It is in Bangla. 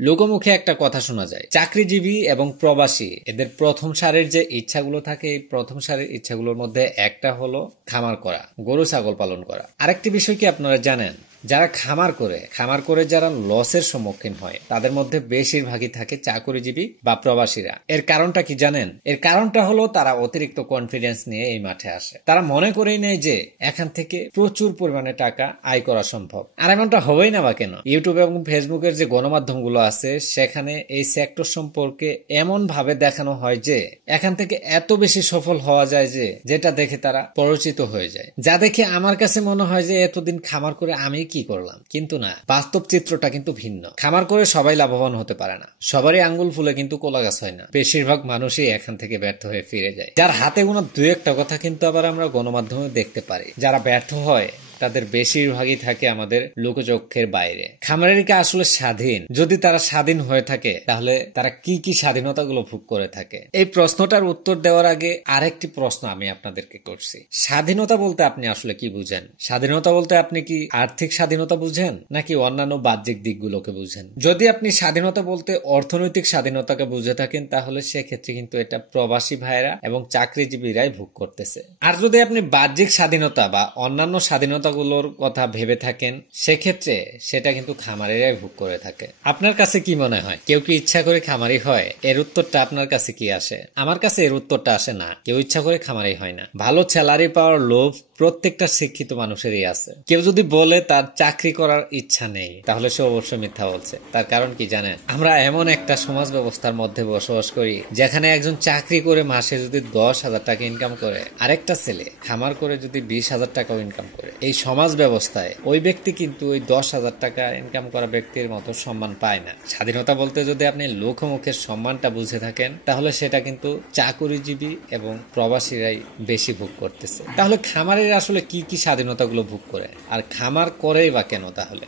লোকমুখে একটা কথা শোনা যায়, চাকরিজীবী এবং প্রবাসী এদের প্রথম সারির যে ইচ্ছাগুলো থাকে, এই প্রথম সারির ইচ্ছাগুলোর মধ্যে একটা হলো খামার করা, গরু ছাগল পালন করা। আরেকটি বিষয় কি আপনারা জানেন, যারা খামার করে যারা লসের সম্মুখীন হয় তাদের মধ্যে বেশিরভাগই থাকে চাকরিজীবী বা প্রবাসীরা। এর কারণটা কি জানেন? এর কারণটা হলো তারা অতিরিক্ত কনফিডেন্স নিয়ে এই মাঠে আসে। তারা মনে করেই নেয় যে এখান থেকে প্রচুর পরিমাণে টাকা আয় করা সম্ভব। আর এমনটা হবেই না বা কেন? ইউটিউব এবং ফেসবুকের যে গণমাধ্যমগুলো আছে সেখানে এই সেক্টর সম্পর্কে এমন ভাবে দেখানো হয় যে এখান থেকে এত বেশি সফল হওয়া যায় যে যেটা দেখে তারা পরিচিত হয়ে যায়। যা দেখে আমার কাছে মনে হয় যে এতদিন খামার করে আমি কি করলাম। কিন্তু না, বাস্তব চিত্রটা কিন্তু ভিন্ন। খামার করে সবাই লাভবান হতে পারে না, সবারই আঙ্গুল ফুলে কিন্তু কোলা গাছ হয় না। বেশিরভাগ মানুষই এখান থেকে ব্যর্থ হয়ে ফিরে যায়। যার হাতে গোনা দুই একটা কথা কিন্তু আবার আমরা গণমাধ্যমে দেখতে পারি। যারা ব্যর্থ হয় তাদের বেশিরভাগই থাকে আমাদের লোকচক্ষের বাইরে। খামারিরা আসলে স্বাধীন? যদি তারা স্বাধীন হয়ে থাকে তাহলে তারা কি কি স্বাধীনতাগুলো ভোগ করে থাকে? এই প্রশ্নটার উত্তর দেওয়ার আগে আরেকটি প্রশ্ন আমি আপনাদেরকে করছি। স্বাধীনতা বলতে আপনি আসলে কি বুঝেন? স্বাধীনতা বলতে আপনি কি আর্থিক স্বাধীনতা বুঝেন নাকি অন্যান্য বাহ্যিক দিকগুলোকে বুঝেন? যদি আপনি স্বাধীনতা বলতে অর্থনৈতিক স্বাধীনতাকে বুঝে থাকেন তাহলে সেক্ষেত্রে কিন্তু এটা প্রবাসী ভাইরা এবং চাকরিজীবীরাই ভোগ করতেছে। আর যদি আপনি বাহ্যিক স্বাধীনতা বা অন্যান্য স্বাধীনতা গুলোর কথা ভেবে থাকেন সেক্ষেত্রে সেটা কিন্তু খামারিরাই ভোগ করে থাকে। আপনার কাছে কি মনে হয়, কেউ কি ইচ্ছা করে খামারি হয়? এর উত্তরটা আপনার কাছে কি আসে? আমার কাছে এর উত্তরটা আসে না, কেউ ইচ্ছা করে খামারি হয় না। ভালো স্যালারি পাওয়ার লোভ প্রত্যেকটা শিক্ষিত মানুষেরই আছে। কেউ যদি বলে তার চাকরি করার ইচ্ছা নেই তাহলে সে অবশ্যই মিথ্যা বলছে। তার কারণ কি জানেন? আমরা এমন একটা সমাজ ব্যবস্থার মধ্যে বসবাস করি যেখানে একজন চাকরি করে মাসে যদি 10,000 টাকা ইনকাম করে, আরেকটা ছেলে খামার করে যদি 20,000 টাকাও ইনকাম করে, এই সমাজ ব্যবস্থায় ওই ব্যক্তি কিন্তু ওই 10,000 টাকা ইনকাম করা ব্যক্তির মতো সম্মান পায় না। স্বাধীনতা বলতে যদি আপনি লোকমুখের সম্মানটা বুঝে থাকেন তাহলে সেটা কিন্তু চাকরিজীবী এবং প্রবাসীরাই বেশি ভোগ করতেছে। তাহলে খামারের আসলে কি কি স্বাধীনতাগুলো ভোগ করে আর খামার করেই বা কেন তাহলে?